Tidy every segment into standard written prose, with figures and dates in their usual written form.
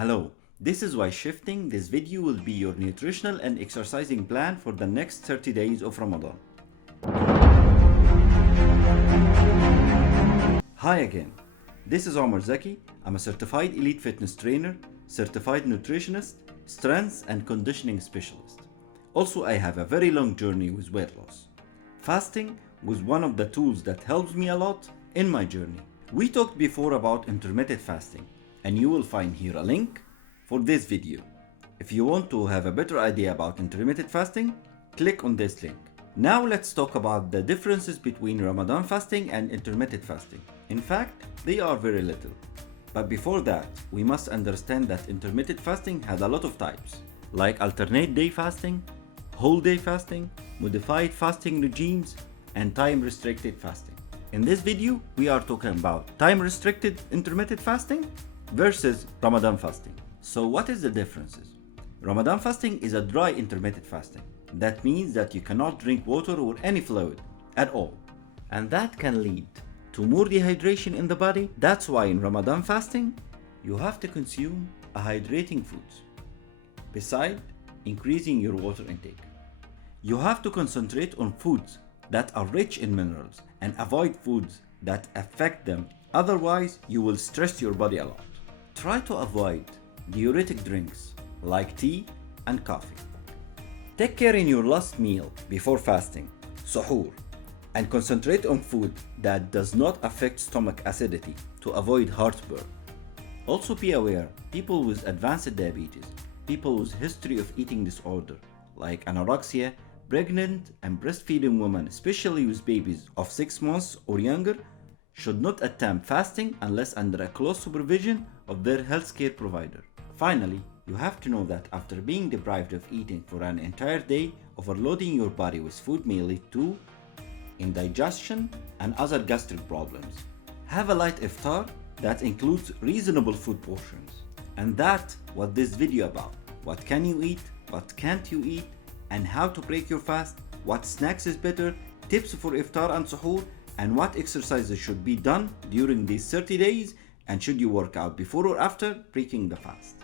Hello, this is why shifting. This video will be your nutritional and exercising plan for the next 30 days of Ramadan. Hi again, this is Omar Zaki. I'm a certified elite fitness trainer, certified nutritionist, strength and conditioning specialist. Also, I have a very long journey with weight loss. Fasting was one of the tools that helps me a lot in my journey. We talked before about intermittent fasting, and you will find here a link for this video. If you want to have a better idea about intermittent fasting, click on this link. Now let's talk about the differences between Ramadan fasting and intermittent fasting. In fact, they are very little. But before that, we must understand that intermittent fasting has a lot of types, like alternate day fasting, whole day fasting, modified fasting regimes, and time-restricted fasting. In this video, we are talking about time-restricted intermittent fasting versus Ramadan fasting. So what is the differences? Ramadan fasting is a dry intermittent fasting. That means that you cannot drink water or any fluid at all. And that can lead to more dehydration in the body. That's why in Ramadan fasting, you have to consume a hydrating foods, besides increasing your water intake. You have to concentrate on foods that are rich in minerals and avoid foods that affect them. Otherwise, you will stress your body a lot. Try to avoid diuretic drinks like tea and coffee. Take care in your last meal before fasting, suhoor, and concentrate on food that does not affect stomach acidity to avoid heartburn. Also be aware, people with advanced diabetes, people with history of eating disorder like anorexia, pregnant and breastfeeding women, especially with babies of 6 months or younger, should not attempt fasting unless under a close supervision of their healthcare provider. Finally, you have to know that after being deprived of eating for an entire day, overloading your body with food may lead to indigestion and other gastric problems. Have a light iftar that includes reasonable food portions. And that's what this video about. What can you eat, what can't you eat, and how to break your fast, what snacks is better, tips for iftar and suhoor, and what exercises should be done during these 30 days, and should you work out before or after breaking the fast.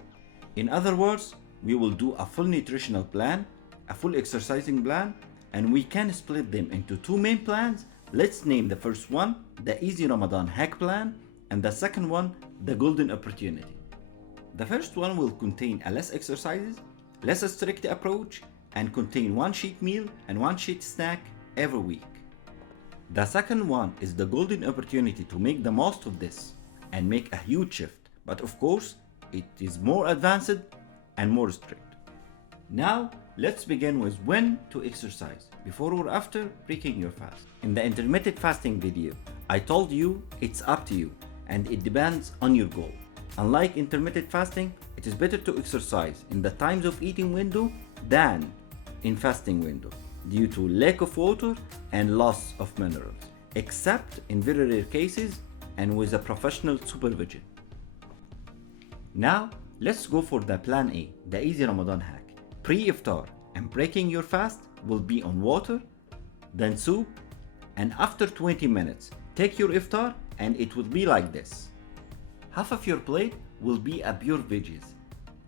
In other words, we will do a full nutritional plan, a full exercising plan, and we can split them into two main plans. Let's name the first one the Easy Ramadan Hack Plan, and the second one the Golden Opportunity. The first one will contain a less exercises, less strict approach, and contain one cheat meal and one cheat snack every week. The second one is the golden opportunity to make the most of this and make a huge shift, but of course it is more advanced and more strict. Now let's begin with when to exercise, before or after breaking your fast. In the intermittent fasting video, I told you it's up to you and it depends on your goal. Unlike intermittent fasting, it is better to exercise in the times of eating window than in fasting window due to lack of water and loss of minerals, except in very rare cases and with a professional supervision. Now let's go for the plan A, the Easy Ramadan Hack. Pre-iftar and breaking your fast will be on water, then soup, and after 20 minutes take your iftar and it will be like this. Half of your plate will be a pure veggies,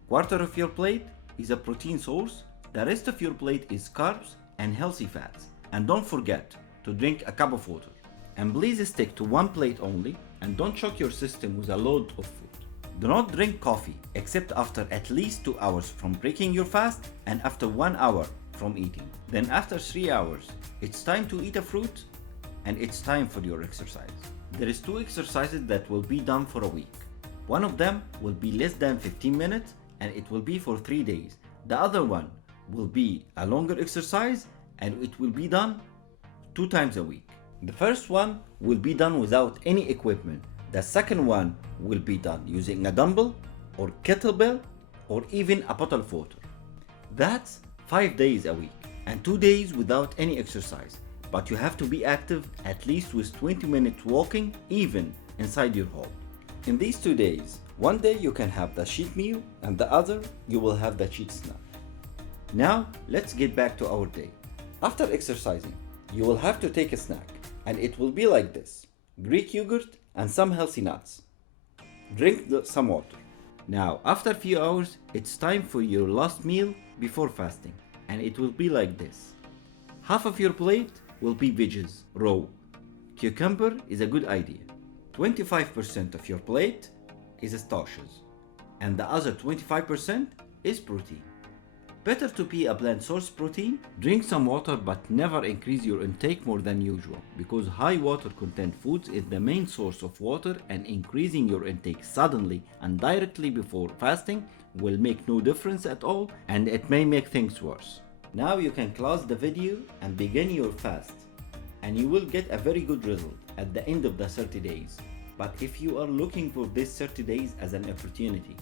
quarter of your plate is a protein source, the rest of your plate is carbs and healthy fats. And don't forget to drink a cup of water. And please stick to one plate only and don't choke your system with a load of food. Do not drink coffee except after at least 2 hours from breaking your fast and after 1 hour from eating. Then after 3 hours, it's time to eat a fruit and it's time for your exercise. There is 2 exercises that will be done for a week. One of them will be less than 15 minutes and it will be for 3 days. The other one will be a longer exercise and it will be done 2 times a week. The first one will be done without any equipment. The second one will be done using a dumbbell or kettlebell or even a bottle of water. That's 5 days a week and 2 days without any exercise. But you have to be active at least with 20 minutes walking even inside your home. In these 2 days, one day you can have the cheat meal and the other you will have the cheat snack. Now let's get back to our day. After exercising, you will have to take a snack and it will be like this: Greek yogurt and some healthy nuts. Drink some water. Now, after a few hours, it's time for your last meal before fasting, and it will be like this. Half of your plate will be veggies, raw. Cucumber is a good idea. 25% of your plate is starches, and the other 25% is protein. Better to be a plant source protein. Drink some water, but never increase your intake more than usual, because high water content foods is the main source of water, and increasing your intake suddenly and directly before fasting will make no difference at all, and it may make things worse. Now you can close the video and begin your fast, and you will get a very good result at the end of the 30 days. But if you are looking for this 30 days as an opportunity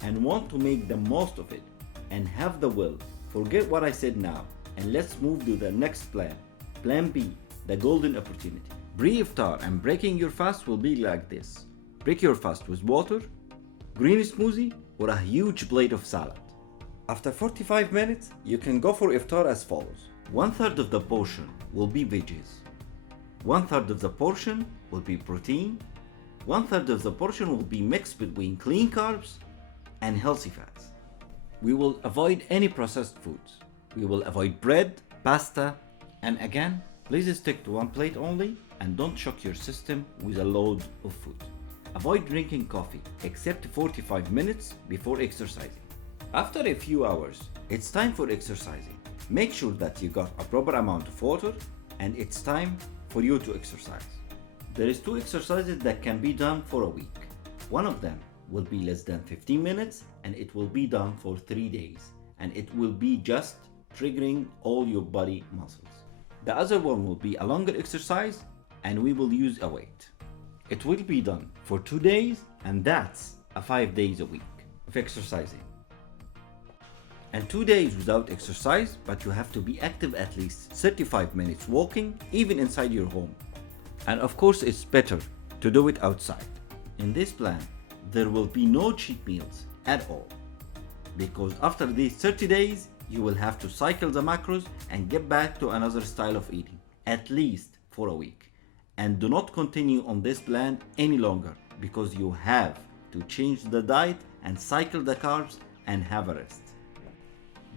and want to make the most of it and have the will, forget what I said now and let's move to the next plan. Plan B, the golden opportunity. Pre-iftar and breaking your fast will be like this. Break your fast with water, green smoothie, or a huge plate of salad. After 45 minutes, you can go for iftar as follows. 1/3 of the portion will be veggies. 1/3 of the portion will be protein. 1/3 of the portion will be mixed between clean carbs and healthy fats. We will avoid any processed foods. We will avoid bread, pasta, and again, please stick to one plate only and don't shock your system with a load of food. Avoid drinking coffee except 45 minutes before exercising. After a few hours, it's time for exercising. Make sure that you got a proper amount of water and it's time for you to exercise. There is 2 exercises that can be done for a week. One of them will be less than 15 minutes and it will be done for 3 days, and it will be just triggering all your body muscles. The other one will be a longer exercise and we will use a weight. It will be done for 2 days, and that's a 5 days a week of exercising. And 2 days without exercise, but you have to be active at least 35 minutes walking, even inside your home. And of course, it's better to do it outside. In this plan, there will be no cheat meals at all, because after these 30 days, you will have to cycle the macros and get back to another style of eating, at least for a week. And do not continue on this plan any longer, because you have to change the diet and cycle the carbs and have a rest.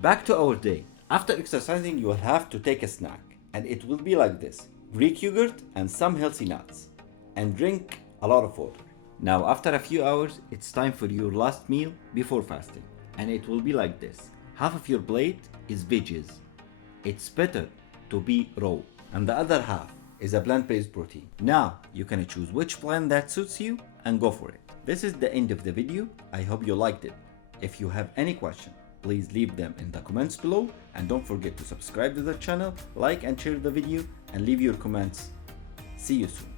Back to our day. After exercising, you will have to take a snack, and it will be like this: Greek yogurt and some healthy nuts, and drink a lot of water. Now, after a few hours, it's time for your last meal before fasting, and it will be like this. Half of your plate is veggies. It's better to be raw, and the other half is a plant-based protein. Now, you can choose which plan that suits you and go for it. This is the end of the video. I hope you liked it. If you have any question, please leave them in the comments below, and don't forget to subscribe to the channel, like and share the video, and leave your comments. See you soon.